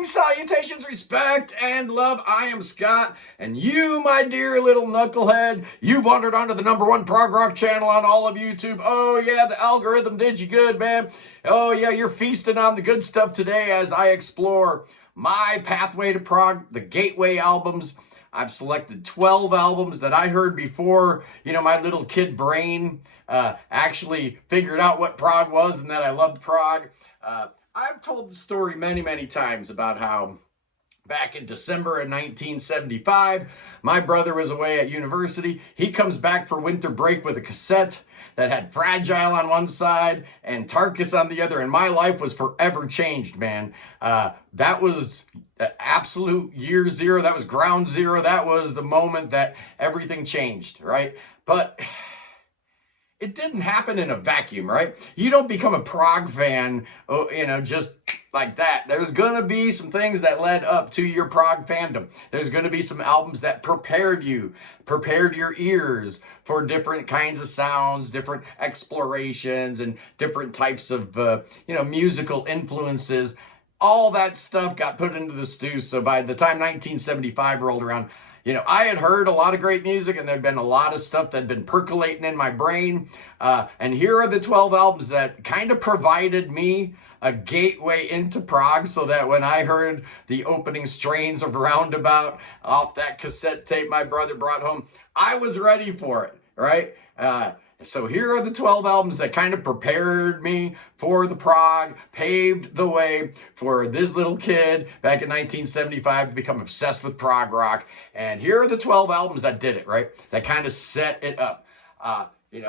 Greetings, salutations, respect, and love. I am Scott, and you, my dear little knucklehead, you've wandered onto the #1 prog rock channel on all of YouTube. Oh yeah, the algorithm did you good, man. Oh yeah, you're feasting on the good stuff today as I explore my pathway to prog, the gateway albums. I've selected 12 albums that I heard before, my little kid brain actually figured out what prog was and that I loved prog. I've told the story many, many times about how back in December of 1975, my brother was away at university. He comes back for winter break with a cassette that had Fragile on one side and Tarkus on the other, and my life was forever changed, man. That was absolute year zero. That was ground zero. That was the moment that everything changed, right? But it didn't happen in a vacuum, right? You don't become a prog fan, just like that. There's going to be some things that led up to your prog fandom. There's going to be some albums that prepared your ears for different kinds of sounds, different explorations, and different types of, musical influences. All that stuff got put into the stew. So by the time 1975 rolled around, I had heard a lot of great music, and there'd been a lot of stuff that'd been percolating in my brain. And here are the 12 albums that kind of provided me a gateway into prog, so that when I heard the opening strains of Roundabout off that cassette tape my brother brought home, I was ready for it, right? So here are the 12 albums that kind of prepared me for the prog, paved the way for this little kid back in 1975 to become obsessed with prog rock. And here are the 12 albums that did it, right? That kind of set it up.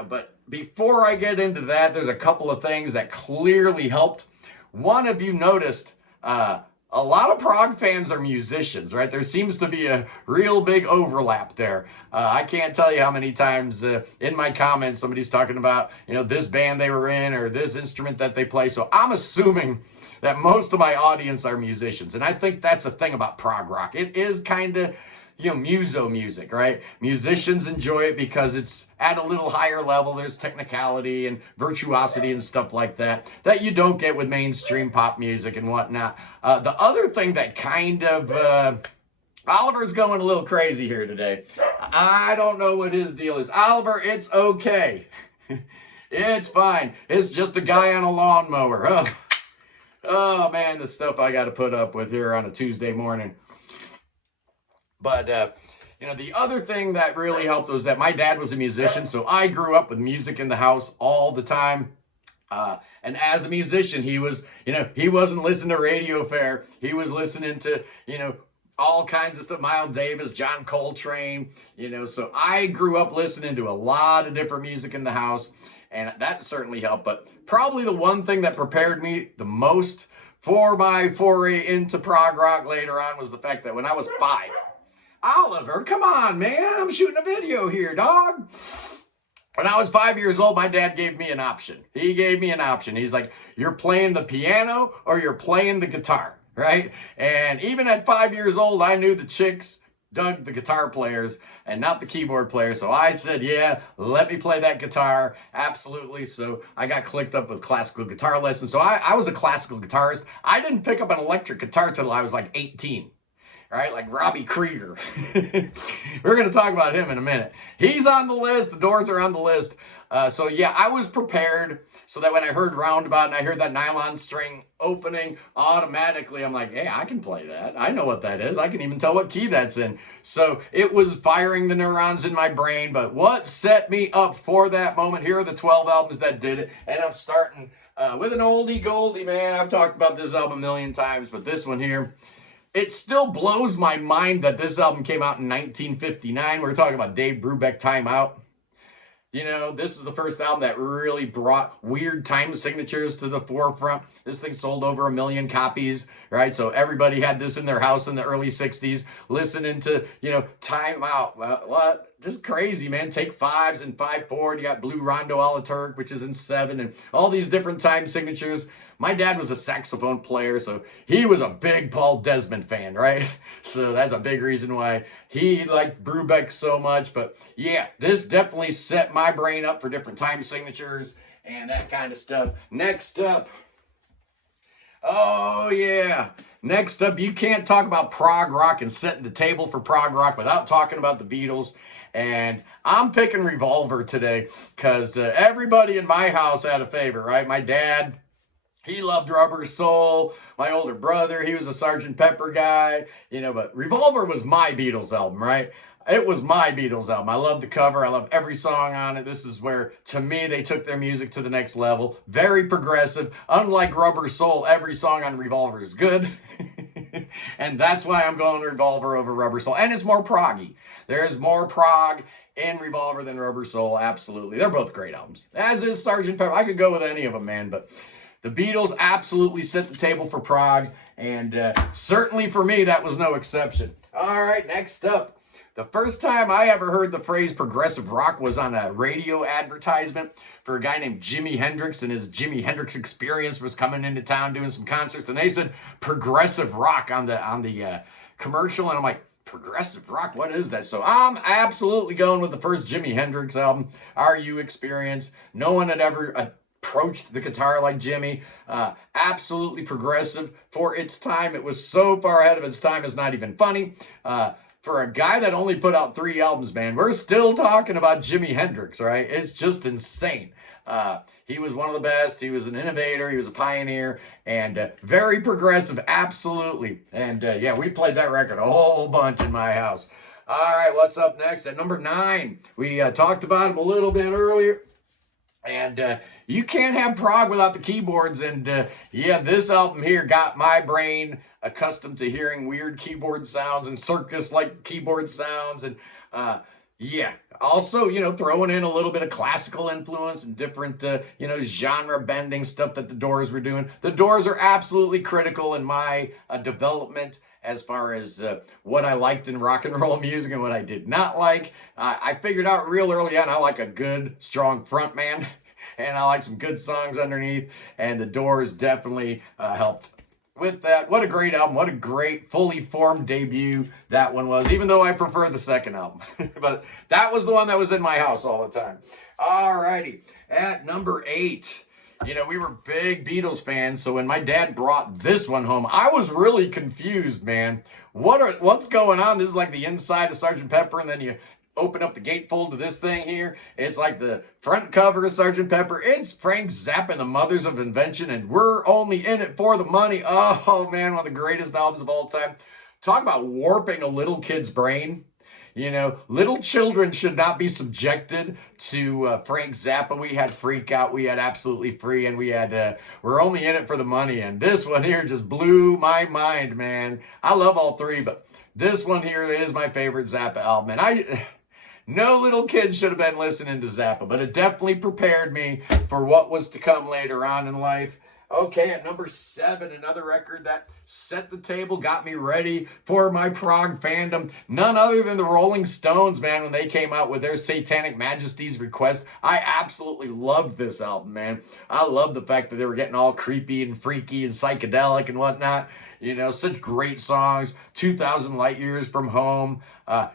But before I get into that, there's a couple of things that clearly helped. One, if you noticed, a lot of prog fans are musicians, right? There seems to be a real big overlap there. I can't tell you how many times in my comments somebody's talking about, this band they were in or this instrument that they play. So I'm assuming that most of my audience are musicians. And I think that's a thing about prog rock. It is kind of, muso music, right? Musicians enjoy it because it's at a little higher level. There's technicality and virtuosity and stuff like that you don't get with mainstream pop music and whatnot. The other thing that kind of, Oliver's going a little crazy here today. I don't know what his deal is. Oliver, it's okay. It's fine. It's just a guy on a lawnmower. Oh man, the stuff I got to put up with here on a Tuesday morning. But, the other thing that really helped was that my dad was a musician, so I grew up with music in the house all the time. And as a musician, he was, he wasn't listening to radio fare. He was listening to, all kinds of stuff, Miles Davis, John Coltrane, so I grew up listening to a lot of different music in the house, and that certainly helped. But probably the one thing that prepared me the most for my foray into prog rock later on was the fact that when I was 5, Oliver, come on, man. I'm shooting a video here, dog. When I was 5 years old, my dad gave me an option. He gave me an option. He's like, you're playing the piano or you're playing the guitar, right? And even at 5 years old, I knew the chicks dug the guitar players and not the keyboard players. So I said, yeah, let me play that guitar. Absolutely. So I got clicked up with classical guitar lessons. So I was a classical guitarist. I didn't pick up an electric guitar till I was like 18. Right, like Robbie Krieger. We're going to talk about him in a minute. He's on the list. The Doors are on the list. So yeah, I was prepared so that when I heard Roundabout and I heard that nylon string opening, automatically I'm like, hey, I can play that. I know what that is. I can even tell what key that's in. So it was firing the neurons in my brain. But what set me up for that moment? Here are the 12 albums that did it. And I'm starting with an oldie goldie, man. I've talked about this album a million times, but this one here, it still blows my mind that this album came out in 1959. We're talking about Dave Brubeck, Timeout. This is the first album that really brought weird time signatures to the forefront. This thing sold over 1 million copies, right? So everybody had this in their house in the early 60s, listening to, Timeout. What? Just crazy, man. Take 5s and 5/4. You got Blue Rondo a la Turk, which is in 7, and all these different time signatures. My dad was a saxophone player, so he was a big Paul Desmond fan, right? So that's a big reason why he liked Brubeck so much. But yeah, this definitely set my brain up for different time signatures and that kind of stuff. Next up, oh yeah, Next up, you can't talk about prog rock and setting the table for prog rock without talking about the Beatles. And I'm picking Revolver today because everybody in my house had a favorite, right? My dad, he loved Rubber Soul. My older brother, he was a Sgt. Pepper guy, but Revolver was my Beatles album, right? It was my Beatles album. I love the cover. I love every song on it. This is where, to me, they took their music to the next level. Very progressive. Unlike Rubber Soul, every song on Revolver is good. And that's why I'm going Revolver over Rubber Soul. And it's more proggy. There's more prog in Revolver than Rubber Soul, absolutely. They're both great albums. As is Sgt. Pepper. I could go with any of them, man, but the Beatles absolutely set the table for prog, and certainly for me, that was no exception. All right, next up. The first time I ever heard the phrase progressive rock was on a radio advertisement for a guy named Jimi Hendrix, and his Jimi Hendrix Experience was coming into town doing some concerts, and they said progressive rock on the commercial, and I'm like, progressive rock, what is that? So I'm absolutely going with the first Jimi Hendrix album, RU Experience. No one had ever approached the guitar like Jimmy. Absolutely progressive for its time. It was so far ahead of its time, it's not even funny. For a guy that only put out 3 albums, man, we're still talking about Jimi Hendrix, right? It's just insane. He was one of the best. He was an innovator. He was a pioneer, and very progressive, absolutely. And yeah, we played that record a whole bunch in my house. All right, what's up next? At number 9, we talked about him a little bit earlier. And you can't have prog without the keyboards. And yeah, this album here got my brain accustomed to hearing weird keyboard sounds and circus-like keyboard sounds. And yeah, also, throwing in a little bit of classical influence and different, genre bending stuff that the Doors were doing. The Doors are absolutely critical in my development as far as what I liked in rock and roll music and what I did not like. I figured out real early on I like a good, strong front man, and I like some good songs underneath, and the Doors definitely helped with that. What a great album. What a great, fully formed debut that one was, even though I prefer the second album. But that was the one that was in my house all the time. All righty. At number 8. We were big Beatles fans, so when my dad brought this one home, I was really confused, man. What's going on? This is like the inside of Sgt. Pepper, and then you open up the gatefold to this thing here. It's like the front cover of Sgt. Pepper. It's Frank Zappa and the Mothers of Invention, and we're only in it for the money. Oh, man, one of the greatest albums of all time. Talk about warping a little kid's brain. Little children should not be subjected to Frank Zappa. We had Freak Out, we had Absolutely Free, and we had We're Only in It for the Money. And this one here just blew my mind, man. I love all 3, but this one here is my favorite Zappa album. And no little kid should have been listening to Zappa, but it definitely prepared me for what was to come later on in life. Okay, at number 7, another record that set the table, got me ready for my prog fandom. None other than the Rolling Stones, man, when they came out with their Satanic Majesty's Request. I absolutely loved this album, man. I love the fact that they were getting all creepy and freaky and psychedelic and whatnot. Such great songs. 2,000 Light Years from Home.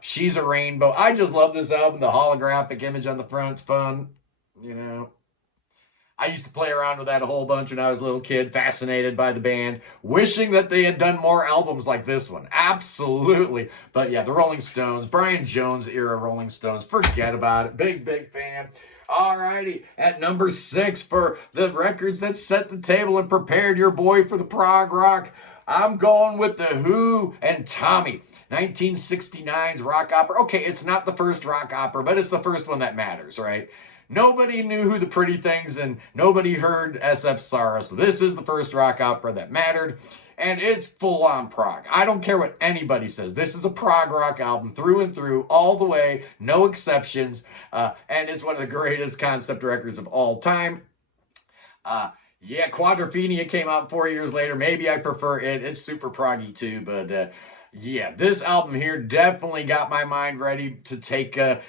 She's a Rainbow. I just love this album. The holographic image on the front's fun. I used to play around with that a whole bunch when I was a little kid, fascinated by the band, wishing that they had done more albums like this one. Absolutely. But yeah, the Rolling Stones, Brian Jones era Rolling Stones, forget about it. Big, big fan. All righty, at number 6 for the records that set the table and prepared your boy for the prog rock, I'm going with The Who and Tommy. 1969's rock opera. Okay, it's not the first rock opera, but it's the first one that matters, right? Nobody knew Who the Pretty Things, and nobody heard SF Sorrow. So this is the first rock opera that mattered, and it's full-on prog. I don't care what anybody says. This is a prog rock album through and through, all the way, no exceptions, and it's one of the greatest concept records of all time. Yeah, Quadrophenia came out 4 years later. Maybe I prefer it. It's super proggy too, but yeah, this album here definitely got my mind ready to take a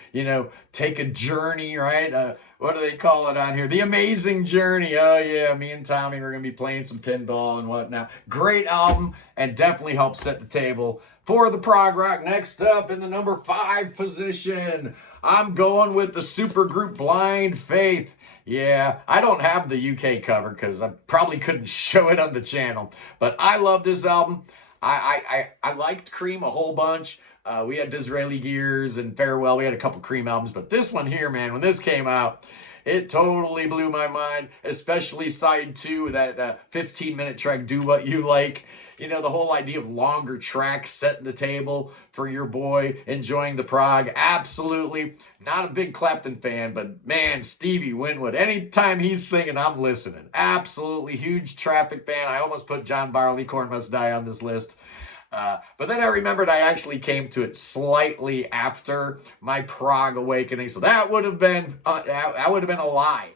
journey, right? What do they call it on here? The Amazing Journey. Oh yeah, me and Tommy were gonna be playing some pinball and whatnot. Great album, and definitely helped set the table for the prog rock. Next up in the number 5 position, I'm going with the supergroup Blind Faith. Yeah, I don't have the UK cover because I probably couldn't show it on the channel. But I love this album. I liked Cream a whole bunch. We had Disraeli Gears and Farewell. We had a couple Cream albums. But this one here, man, when this came out, it totally blew my mind, especially side two, that 15-minute track, Do What You Like. You know, the whole idea of longer tracks setting the table for your boy enjoying the prog. Absolutely. Not a big Clapton fan, but man, Stevie Winwood, anytime he's singing, I'm listening. Absolutely huge Traffic fan. I almost put John Barleycorn Must Die on this list. But then I remembered I actually came to it slightly after my prog awakening, so that would have been a lie.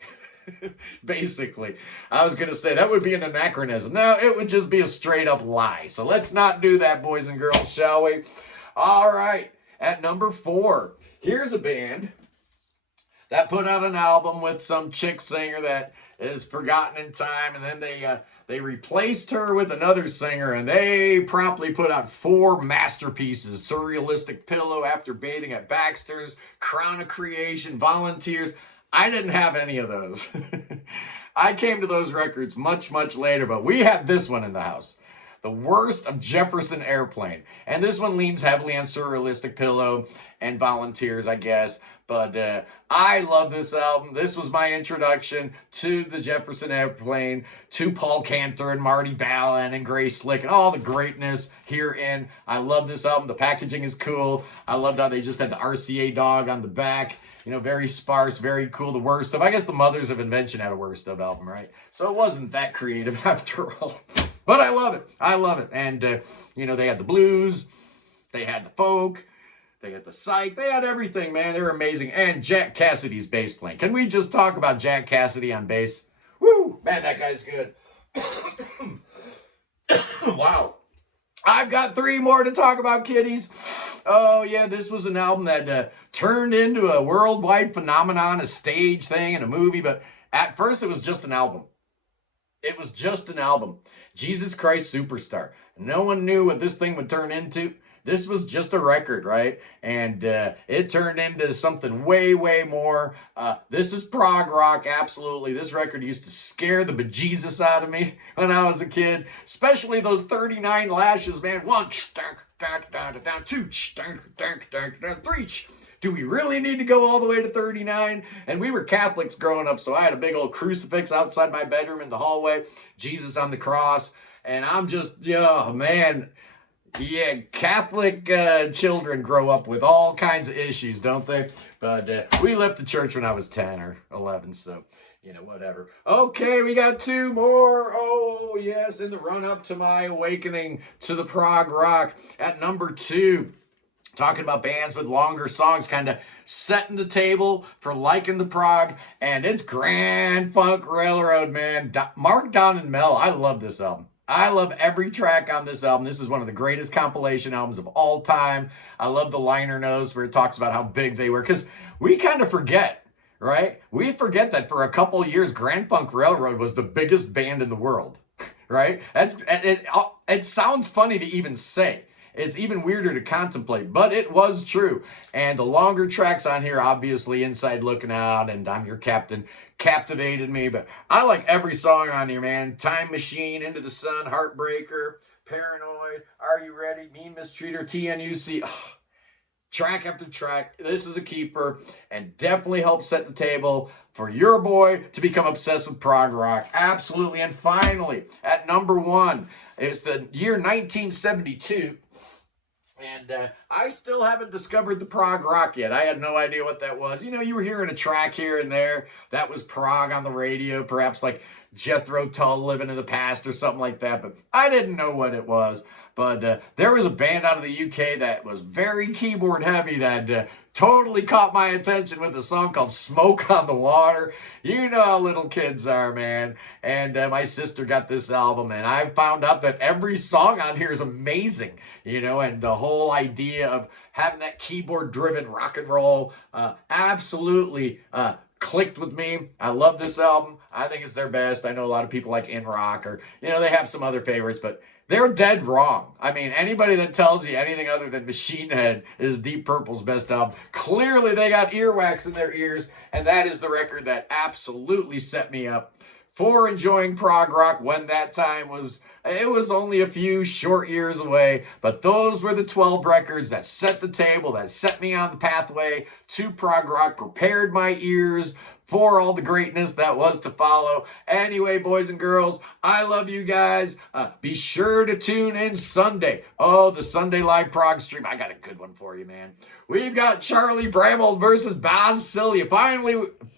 Basically, I was gonna say that would be an anachronism. No, it would just be a straight up lie. So let's not do that, boys and girls, shall we? All right, at number 4, here's a band that put out an album with some chick singer that is forgotten in time, and then they replaced her with another singer, and they promptly put out 4 masterpieces: Surrealistic Pillow, After Bathing at Baxter's, Crown of Creation, Volunteers. I didn't have any of those. I came to those records much, much later, but we had this one in the house. The Worst of Jefferson Airplane. And this one leans heavily on Surrealistic Pillow and Volunteers, I guess. But I love this album. This was my introduction to the Jefferson Airplane, to Paul Cantor and Marty Balin and Grace Slick and all the greatness herein. I love this album. The packaging is cool. I loved how they just had the RCA dog on the back. You know, very sparse, very cool. The Worst of, I guess the Mothers of Invention had a Worst of album, right? So it wasn't that creative after all. But I love it. I love it. And, you know, they had the blues, they had the folk, they had the psych, they had everything, man. They were amazing. And Jack Cassidy's bass playing. Can we just talk about Jack Cassidy on bass? Woo! Man, that guy's good. Wow. I've got 3 more to talk about, kiddies. Oh, yeah, this was an album that turned into a worldwide phenomenon, a stage thing, and a movie. But at first, it was just an album. It was just an album. Jesus Christ Superstar. No one knew what this thing would turn into. This was just a record, right? And it turned into something way, way more. This is prog rock, absolutely. This record used to scare the bejesus out of me when I was a kid. Especially those 39 lashes, man. 1, 2, 3. Do we really need to go all the way to 39? And we were Catholics growing up, so I had a big old crucifix outside my bedroom in the hallway. Jesus on the cross. And I'm just, oh, man. Yeah, Catholic children grow up with all kinds of issues, don't they? But we left the church when I was 10 or 11, so, you know, whatever. Okay, we got 2 more. Oh, yes, in the run-up to my awakening to the prog rock. At number 2, talking about bands with longer songs, kind of setting the table for liking the prog, and it's Grand Funk Railroad, man. Mark, Don, and Mel. I love this album. I love every track on this album. This is one of the greatest compilation albums of all time. I love the liner notes where it talks about how big they were, because we kind of forget, right? We forget that for a couple years, Grand Funk Railroad was the biggest band in the world, right? It sounds funny to even say. It's even weirder to contemplate, but it was true. And the longer tracks on here, obviously, Inside Looking Out and I'm Your Captain, captivated me. But I like every song on here, man. Time Machine, Into the Sun, Heartbreaker, Paranoid, Are You Ready, Mean Mistreater, TNUC. Oh, track after track. This is a keeper and definitely helped set the table for your boy to become obsessed with prog rock. Absolutely. And finally, at number 1, it's the year 1972. And I still haven't discovered the prog rock yet. I had no idea what that was. You know, you were hearing a track here and there that was prog on the radio, perhaps like Jethro Tull, Living in the Past or something like that. But I didn't know what it was. But there was a band out of the UK that was very keyboard heavy that totally caught my attention with a song called Smoke on the Water. You know how little kids are, man. And my sister got this album, and I found out that every song on here is amazing, you know, and the whole idea of having that keyboard-driven rock and roll absolutely clicked with me. I love this album. I think it's their best. I know a lot of people like In Rock, or, you know, they have some other favorites, but they're dead wrong. I mean, anybody that tells you anything other than Machine Head is Deep Purple's best album, clearly they got earwax in their ears, and that is the record that absolutely set me up for enjoying prog rock when that time was, it was only a few short years away, but those were the 12 records that set the table, that set me on the pathway to prog rock, prepared my ears for all the greatness that was to follow. Anyway, boys and girls, I love you guys. Be sure to tune in Sunday. Oh, the Sunday live prog stream. I got a good one for you, man. We've got Charlie Bramwell versus Baz Celia.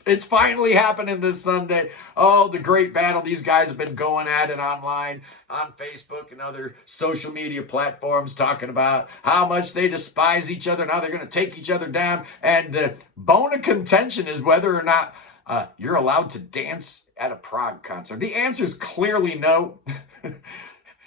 It's finally happening this Sunday. Oh, the great battle. These guys have been going at it online, on Facebook and other social media platforms, talking about how much they despise each other. Now they're going to take each other down. And the bone of contention is whether or not you're allowed to dance at a prog concert. The answer is clearly no.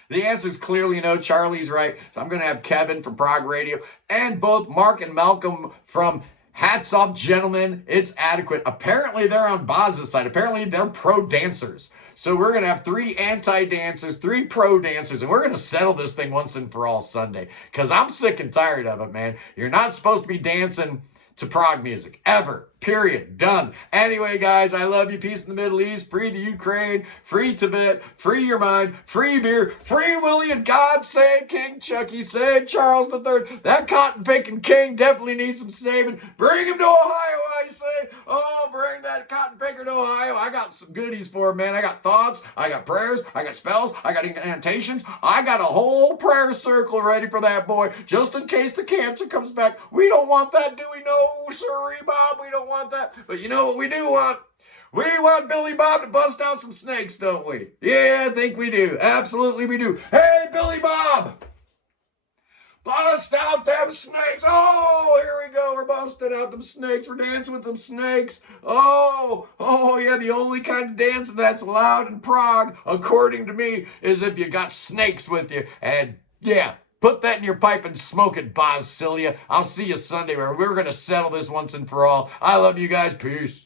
The answer is clearly no. Charlie's right. So I'm going to have Kevin from Prog Radio and both Mark and Malcolm from Hats Off Gentlemen. It's adequate. Apparently they're on Baz's side. Apparently they're pro dancers. So we're going to have 3 anti-dancers, 3 pro dancers, and we're going to settle this thing once and for all Sunday. Because I'm sick and tired of it, man. You're not supposed to be dancing to prog music. Ever. Period. Done. Anyway, guys, I love you. Peace in the Middle East. Free the Ukraine. Free Tibet. Free your mind. Free beer. Free Willie and God save King Chucky. Save Charles III. That cotton-picking king definitely needs some saving. Bring him to Ohio, I say. Oh, bring that cotton picker to Ohio. I got some goodies for him, man. I got thoughts. I got prayers. I got spells. I got incantations. I got a whole prayer circle ready for that boy, just in case the cancer comes back. We don't want that, do we? No, sorry, Bob. We don't want that. But you know what we do want? We want Billy Bob to bust out some snakes, don't we? Yeah, I think we do. Absolutely we do. Hey, Billy Bob! Bust out them snakes! Oh, here we go. We're busting out them snakes. We're dancing with them snakes. Oh, yeah, the only kind of dancing that's allowed in Prague, according to me, is if you got snakes with you. And yeah, put that in your pipe and smoke it, Baz Celia. I'll see you Sunday where we're going to settle this once and for all. I love you guys. Peace.